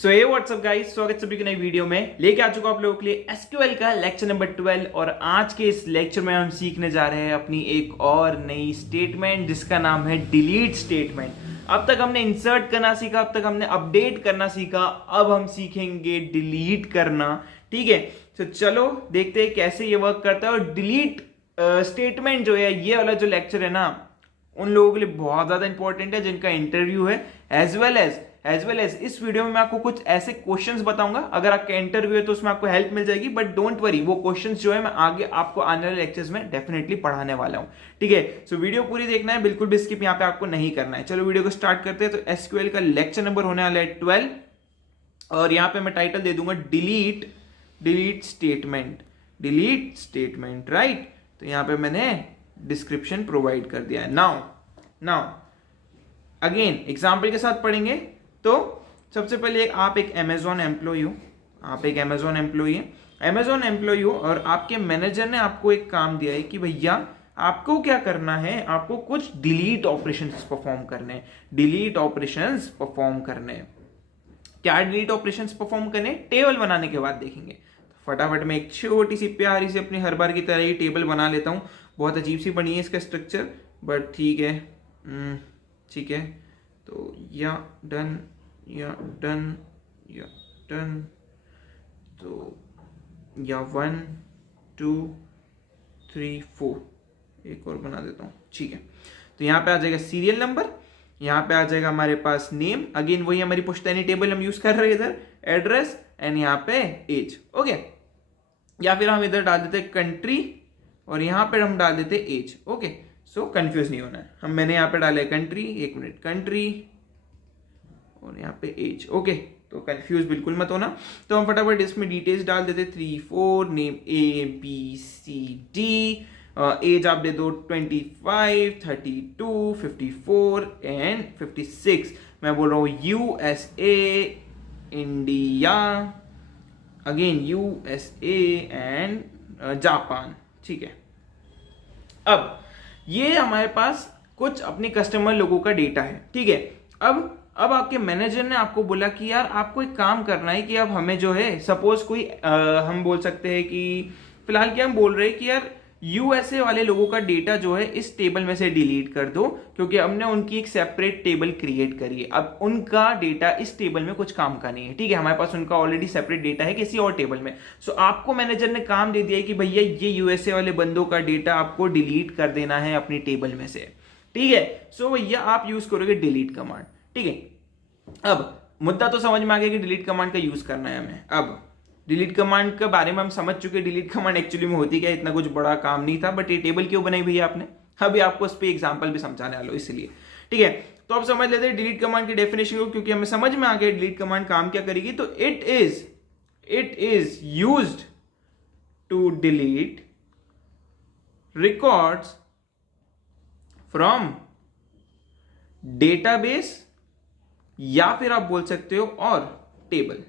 सो हे WhatsApp guys, स्वागत सभी की नई वीडियो में लेके आ चुका हूं आप लोगों के लिए एसक्यूएल का लेक्चर नंबर 12। और आज के इस लेक्चर में हम सीखने जा रहे हैं अपनी एक और नई स्टेटमेंट जिसका नाम है डिलीट स्टेटमेंट। अब तक हमने इंसर्ट करना सीखा, अब तक हमने अपडेट करना सीखा, अब हम सीखेंगे डिलीट करना। ठीक है, तो चलो देखते हैं कैसे ये वर्क करता है। और डिलीट स्टेटमेंट जो है, ये वाला जो लेक्चर है ना, उन लोगों के लिए बहुत ज्यादा इंपॉर्टेंट है जिनका इंटरव्यू है। एज वेल एज इस वीडियो में मैं आपको कुछ ऐसे क्वेश्चंस बताऊंगा, अगर आपका इंटरव्यू है तो उसमें आपको हेल्प मिल जाएगी। बट डोंट वरी, वो क्वेश्चंस जो है मैं आगे आपको आने वाले लेक्चर्स में डेफिनेटली पढ़ाने वाला हूं। ठीक है, सो वीडियो पूरी देखना है, बिल्कुल भी स्किप यहाँ पे आपको नहीं करना है। चलो वीडियो को स्टार्ट करते हैं। तो एसक्यूएल का लेक्चर नंबर होने वाला है 12 और यहाँ पे मैं टाइटल दे दूंगा डिलीट स्टेटमेंट राइट। तो यहाँ पे मैंने डिस्क्रिप्शन प्रोवाइड कर दिया है। नाउ अगेन एग्जाम्पल के साथ पढ़ेंगे। तो सबसे पहले आप एक अमेजॉन एम्प्लॉय हो, अमेजॉन एम्प्लॉय हो और आपके मैनेजर ने आपको एक काम दिया है कि भैया आपको क्या करना है, आपको कुछ डिलीट ऑपरेशंस परफॉर्म करने हैं। क्या डिलीट ऑपरेशंस परफॉर्म करने, टेबल बनाने के बाद देखेंगे। तो फटाफट मैं एक छोटी सी प्यारी सी अपनी हर बार की तरह ही टेबल बना लेता हूँ। बहुत अजीब सी बनी है इसका स्ट्रक्चर, बट ठीक है। तो या डन तो या 1 2 3 4 एक और बना देता हूँ। ठीक है, तो यहाँ पे आ जाएगा सीरियल नंबर, यहाँ पे आ जाएगा हमारे पास नेम, अगेन वही हमारी पुश्तैनी टेबल हम यूज कर रहे हैं इधर, एड्रेस एंड यहाँ पे एज। ओके, या फिर हम इधर डाल देते कंट्री और यहाँ पे हम डाल देते एज। ओके, सो कंफ्यूज नहीं होना है। मैंने यहाँ पे डाले कंट्री, एक मिनट, कंट्री और यहाँ पे एज। ओके, तो कंफ्यूज बिल्कुल मत होना। तो हम फटाफट इसमें डिटेल्स डाल देते 3 4, नेम ABCD, एज आप दे दो 25 32 54 एंड 56। मैं बोल रहा हूँ USA, India, again USA and Japan. ठीक है, अब ये हमारे पास कुछ अपने कस्टमर लोगों का डेटा है। ठीक है, अब आपके मैनेजर ने आपको बोला कि यार आपको एक काम करना है कि अब हमें जो है, सपोज कोई हम बोल सकते हैं कि फिलहाल क्या हम बोल रहे हैं कि यार USA वाले लोगों का डेटा जो है इस टेबल में से डिलीट कर दो, क्योंकि हमने उनकी एक सेपरेट टेबल क्रिएट करी है। अब उनका डेटा इस टेबल में कुछ काम का नहीं है। ठीक है, हमारे पास उनका ऑलरेडी सेपरेट डेटा है किसी और टेबल में। सो आपको मैनेजर ने काम दे दिया है कि भैया ये USA वाले बंदों का डेटा आपको डिलीट कर देना है अपनी टेबल में से। ठीक है, सो भैया आप यूज करोगे डिलीट कमांड। ठीक है, अब मुद्दा तो समझ में आ गया कि डिलीट कमांड का यूज करना है हमें। अब डिलीट कमांड के बारे में हम समझ चुके, डिलीट कमांड एक्चुअली में होती क्या, इतना कुछ बड़ा काम नहीं था। बट ये टेबल क्यों बनाई भैया आपने, अभी आपको इस पे एग्जांपल भी समझाने वाला हूं इसलिए। ठीक है, तो अब समझ लेते हैं डिलीट कमांड की डेफिनेशन को, क्योंकि हमें समझ में आ गया डिलीट कमांड काम क्या करेगी। तो it is used to delete records from database, या फिर आप बोल सकते हो और टेबल।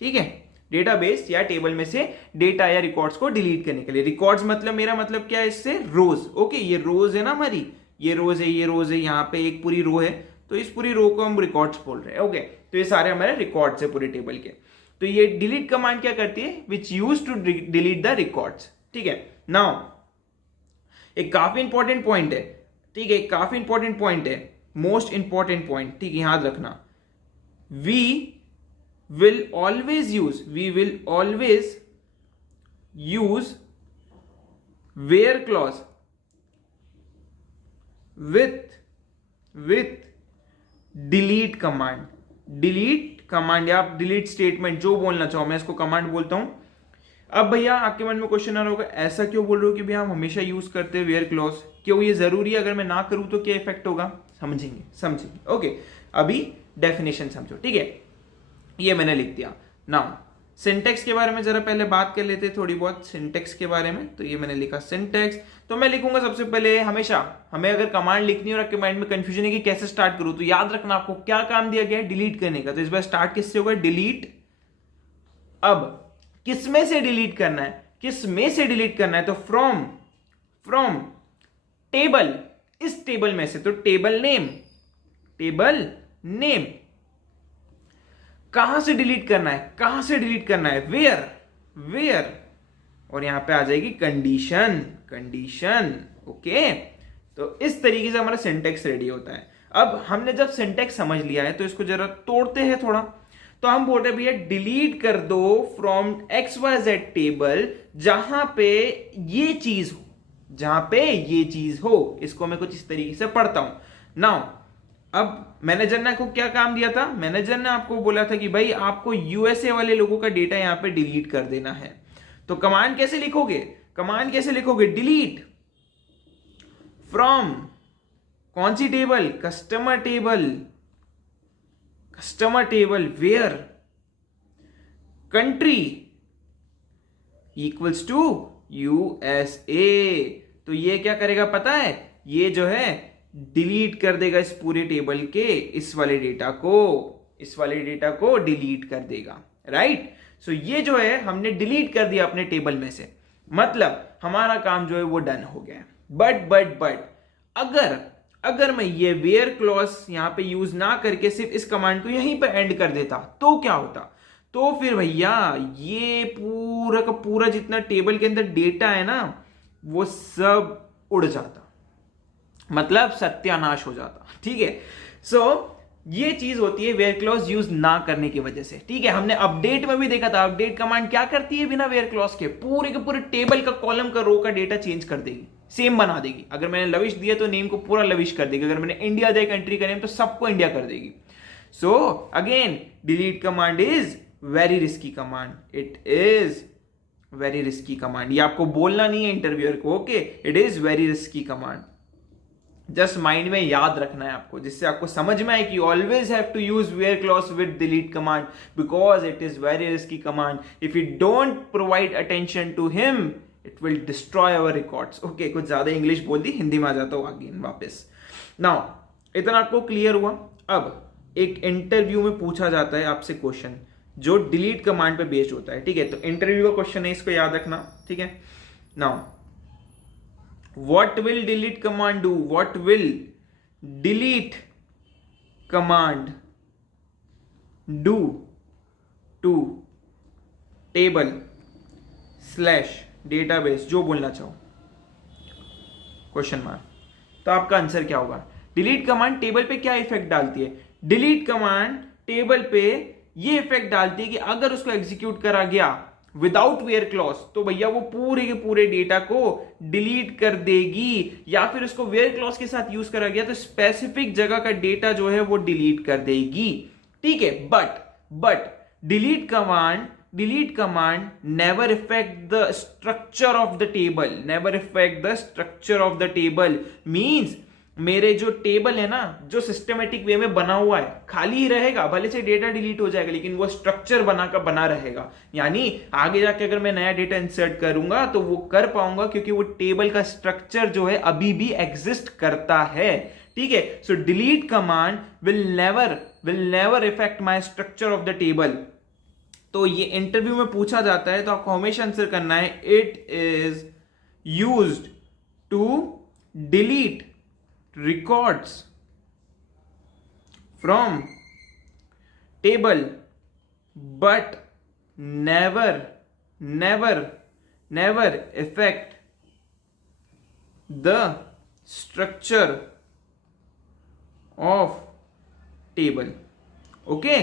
ठीक है, डेटाबेस या टेबल में से डेटा या रिकॉर्ड्स को डिलीट करने के लिए। रिकॉर्ड्स मतलब मेरा मतलब क्या है इससे, रोज। ओके, ये रोज है ना हमारी, ये रोज है, यहाँ पे एक पूरी रो है, तो इस पूरी रो को हम रिकॉर्ड्स बोल रहे हैं। ओके, तो ये सारे हमारे रिकॉर्ड्स है पूरे टेबल के। तो ये डिलीट कमांड क्या करती है, which use to delete the records. ठीक है, नाउ एक काफी इंपॉर्टेंट पॉइंट है। ठीक है, काफी इंपॉर्टेंट पॉइंट है, मोस्ट इंपॉर्टेंट पॉइंट। ठीक है, याद रखना, we will always use where clause with delete command या आप डिलीट स्टेटमेंट जो बोलना चाहो, मैं इसको कमांड बोलता हूं। अब भैया आपके मन में क्वेश्चन आ रहा होगा, ऐसा क्यों बोल रहे हो कि भैया हम हमेशा यूज करते हैं वेयर क्लॉज, क्यों ये जरूरी है, अगर मैं ना करूं तो क्या इफेक्ट होगा, समझेंगे। ओके, अभी डेफिनेशन समझो। ठीक है, ये मैंने लिख दिया। नाउ सिंटेक्स के बारे में जरा पहले बात कर लेते थोड़ी बहुत सिंटेक्स के बारे में। तो ये मैंने लिखा सिंटेक्स। तो मैं लिखूंगा सबसे पहले, हमेशा हमें अगर कमांड लिखनी हो और आपके माइंड में कंफ्यूजन है कि कैसे स्टार्ट करूं, तो याद रखना आपको क्या काम दिया गया है, डिलीट करने का। तो इस बार स्टार्ट किससे होगा, डिलीट। अब किसमें से डिलीट करना है, तो फ्रॉम टेबल, इस टेबल में से, तो टेबल नेम कहां से डिलीट करना है, कहां से डिलीट करना है, वेयर, और यहां पे आ जाएगी कंडीशन। ओके, तो इस तरीके से हमारा सिंटेक्स रेडी होता है। अब हमने जब सिंटेक्स समझ लिया है तो इसको जरा तोड़ते हैं थोड़ा। तो हम बोल रहे भैया डिलीट कर दो फ्रॉम XYZ टेबल जहां पे ये चीज हो, जहां पे ये चीज हो। इसको मैं कुछ इस तरीके से पढ़ता हूं। नाउ अब मैनेजर ने आपको क्या काम दिया था, मैनेजर ने आपको बोला था कि भाई आपको USA वाले लोगों का डेटा यहां पे डिलीट कर देना है। तो कमांड कैसे लिखोगे, डिलीट फ्रॉम कौन सी table, customer table where country equals to USA। तो ये क्या करेगा पता है, ये जो है डिलीट कर देगा इस पूरे टेबल के इस वाले डेटा को डिलीट कर देगा, राइट। सो ये जो है हमने डिलीट कर दिया अपने टेबल में से, मतलब हमारा काम जो है वो डन हो गया। बट अगर मैं ये वेयर क्लॉज यहां पे यूज ना करके सिर्फ इस कमांड को यहीं पे एंड कर देता तो क्या होता, तो फिर भैया ये पूरा का पूरा जितना टेबल के अंदर डेटा है ना वो सब उड़ जाता, मतलब सत्यानाश हो जाता, ठीक है। सो ये चीज होती है वेयर क्लॉज यूज ना करने की वजह से, ठीक है। हमने अपडेट में भी देखा था, अपडेट कमांड क्या करती है, बिना वेयर क्लॉज के पूरे टेबल का कॉलम का रो का डेटा चेंज कर देगी, सेम बना देगी। अगर मैंने लविश दिया तो नेम को पूरा लविश कर देगी, अगर मैंने इंडिया दिया कंट्री का नेम तो सबको इंडिया कर देगी। So again delete command is very risky command, it is very risky command. ये आपको बोलना नहीं है इंटरव्यूअर को, okay, it is very risky command. Just mind में याद रखना है आपको, जिससे आपको समझ में आए कि always have to use where clause with delete command because it is very risky command. If you don't provide attention to him it will destroy our records. Okay, कुछ ज्यादा इंग्लिश बोल दी, हिंदी में आ जाता हूं आगे वापस। नाउ इतना आपको क्लियर हुआ। अब एक इंटरव्यू में पूछा जाता है आपसे क्वेश्चन जो डिलीट कमांड पे बेस्ड होता है, ठीक है। तो इंटरव्यू का क्वेश्चन है, इसको याद रखना, ठीक है। Now what will delete command do, what will delete command do to table slash database, जो बोलना चाहो क्वेश्चन मार्क। तो आपका आंसर क्या होगा, डिलीट कमांड टेबल पे क्या इफेक्ट डालती है, डिलीट कमांड टेबल पे ये इफेक्ट डालती है कि अगर उसको एग्जीक्यूट करा गया विदाउट वेयर क्लॉज तो भैया वो पूरे के पूरे डेटा को डिलीट कर देगी, या फिर उसको वेयर क्लॉज के साथ यूज करा गया तो स्पेसिफिक जगह का डेटा जो है वो डिलीट कर देगी, ठीक है। But delete command never effect the structure of the table, means मेरे जो टेबल है ना, जो सिस्टमेटिक वे में बना हुआ है खाली ही रहेगा, भले से डेटा डिलीट हो जाएगा लेकिन वो स्ट्रक्चर बना रहेगा। यानी आगे जाके अगर मैं नया डेटा इंसर्ट करूंगा तो वो कर पाऊंगा क्योंकि वो टेबल का स्ट्रक्चर जो है अभी भी एग्जिस्ट करता है, ठीक है। So delete command will never affect my structure of the table. तो ये इंटरव्यू में पूछा जाता है तो आपको हमेशा आंसर करना है it is used to delete records from table but never affect the structure of table। Okay,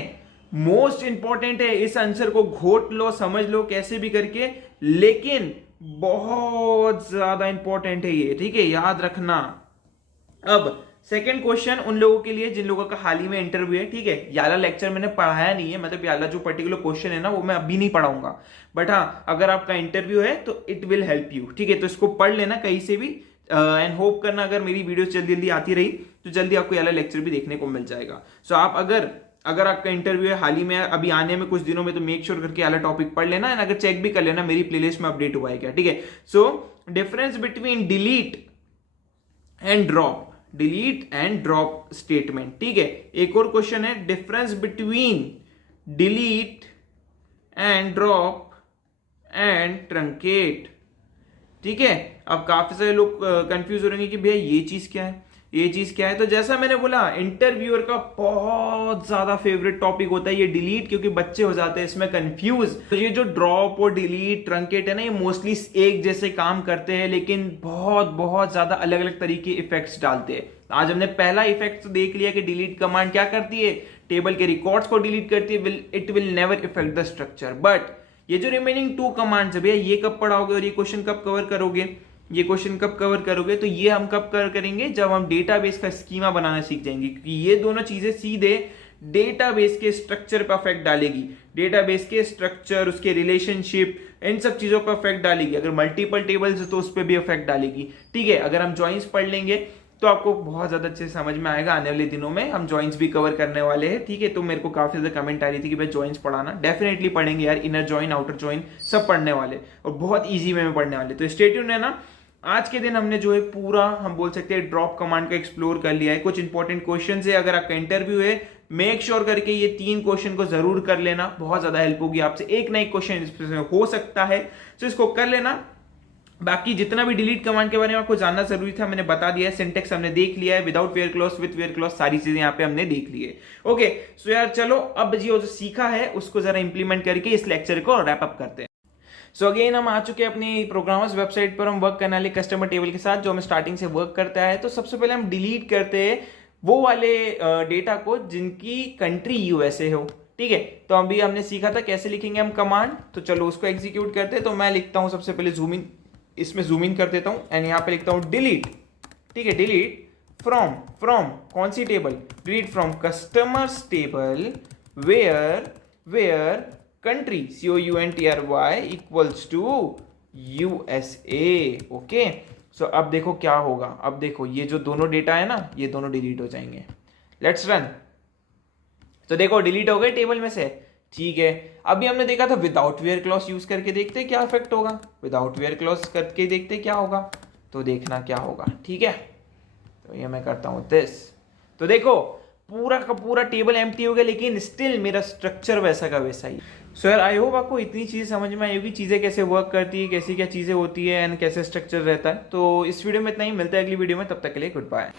most important है, इस आंसर को घोट लो, समझ लो कैसे भी करके, लेकिन बहुत ज्यादा इंपॉर्टेंट है ये, ठीक है, याद रखना। अब सेकंड क्वेश्चन उन लोगों के लिए जिन लोगों का हाल ही में इंटरव्यू है, ठीक है। ये वाला लेक्चर मैंने पढ़ाया नहीं है, मतलब ये वाला जो पर्टिकुलर क्वेश्चन है ना वो मैं अभी नहीं पढ़ाऊंगा, बट हाँ अगर आपका इंटरव्यू है तो इट विल हेल्प यू, ठीक है। तो इसको पढ़ लेना कहीं से भी एंड होप करना अगर मेरी वीडियो जल्दी जल्दी आती रही तो जल्दी आपको ये वाला लेक्चर भी देखने को मिल जाएगा। सो आप अगर आपका इंटरव्यू है हाल ही में, अभी आने में कुछ दिनों में, तो मेक श्योर करके वाला टॉपिक पढ़ लेना एंड अगर चेक भी कर लेना मेरी प्लेलिस्ट में अपडेट हुआ है क्या, ठीक है। So difference between delete and drop statement, ठीक है। एक और क्वेश्चन है, difference between delete and drop and truncate, ठीक है। अब काफी सारे लोग कंफ्यूज हो रहे हैं कि भैया ये चीज क्या है, ये चीज क्या है, तो जैसा मैंने बोला इंटरव्यूअर का बहुत ज्यादा फेवरेट टॉपिक होता है ये डिलीट, क्योंकि बच्चे हो जाते हैं इसमें कंफ्यूज। तो ये जो ड्रॉप और डिलीट ट्रंकेट है ना, ये मोस्टली एक जैसे काम करते हैं, लेकिन बहुत बहुत ज्यादा अलग अलग तरीके इफेक्ट्स डालते हैं। आज हमने पहला इफेक्ट देख लिया कि डिलीट कमांड क्या करती है, टेबल के रिकॉर्ड्स को डिलीट करती है, it will never effect the structure. But ये जो रिमेनिंग 2 कमांड्स है भैया, ये कब पढ़ाओगे और ये क्वेश्चन कब कवर करोगे, ये क्वेश्चन कब कवर करोगे, तो ये हम कब कवर करेंगे जब हम डेटाबेस का स्कीमा बनाना सीख जाएंगे, क्योंकि ये दोनों चीजें सीधे डेटाबेस के स्ट्रक्चर पर इफेक्ट डालेगी। डेटाबेस के स्ट्रक्चर, उसके रिलेशनशिप, इन सब चीजों पर इफेक्ट डालेगी। अगर मल्टीपल टेबल्स है तो उस पर भी इफेक्ट डालेगी। ठीक है, अगर हम जॉइंस पढ़ लेंगे तो आपको बहुत ज्यादा अच्छे से समझ में आएगा। आने वाले दिनों में हम जॉइंट्स भी कवर करने वाले हैं। ठीक है, तो मेरे को काफी ज्यादा कमेंट आ रही थी कि भाई जॉइंट्स पढ़ाना, डेफिनेटली पढ़ेंगे यार, इनर जॉइन आउटर जॉइन सब पढ़ने वाले और बहुत ईजी वे में पढ़ने वाले। तो स्टे ट्यून्ड है ना। आज के दिन हमने जो है पूरा हम बोल सकते हैं ड्रॉप कमांड का एक्सप्लोर कर लिया है। कुछ इंपॉर्टेंट क्वेश्चन है, अगर आपका इंटरव्यू है मेक श्योर करके ये 3 क्वेश्चन को जरूर कर लेना, बहुत ज्यादा हेल्प होगी आपसे। एक ना एक क्वेश्चन हो सकता है, तो इसको कर लेना। बाकी जितना भी डिलीट कमांड के बारे में आपको जानना जरूरी था मैंने बता दिया है। सिंटेक्स हमने देख लिया है, without where clause, with where clause, सारी चीजें यहाँ पे हमने देख ली है। ओके, सो यार चलो अब जो सीखा है उसको जरा इंप्लीमेंट करके इस लेक्चर को रैप अप करते हैं। सो अगेन हम आ चुके हैं अपनी प्रोग्रामर्स वेबसाइट पर। हम वर्क करने वाले कस्टमर टेबल के साथ जो हमें स्टार्टिंग से वर्क करता है। तो सबसे पहले हम डिलीट करते हैं वो वाले डेटा को जिनकी कंट्री यूएसए हो। ठीक है, तो अभी हमने सीखा था कैसे लिखेंगे हम कमांड, तो चलो उसको एग्जीक्यूट करते हैं। तो मैं लिखता हूं सबसे पहले जूम इन, इसमें जूम इन कर देता हूं एंड यहां पे लिखता हूं डिलीट। ठीक है, डिलीट फ्रॉम कौन सी table, delete from customers table where country COUNTRY equals to USA। Okay, so अब देखो क्या होगा। अब देखो ये जो दोनों डेटा है ना, ये दोनों डिलीट हो जाएंगे। Let's run. तो देखो डिलीट हो गए टेबल में से। ठीक है, अभी हमने देखा था विदाउट वेयर क्लॉज यूज करके देखते क्या इफेक्ट होगा, विदाउट वेयर क्लॉज करके देखते क्या होगा, तो देखना क्या होगा। ठीक है, तो ये मैं करता हूं दिस। तो देखो पूरा का पूरा टेबल एम्प्टी हो गया, लेकिन स्टिल मेरा स्ट्रक्चर वैसा का वैसा ही। सो यार आई होप आपको इतनी चीज़ समझ में आई होगी, चीज़ें कैसे वर्क करती है, कैसी क्या चीज़ें होती है एंड कैसे स्ट्रक्चर रहता है। तो इस वीडियो में इतना ही, मिलता है अगली वीडियो में, तब तक के लिए गुड बाय।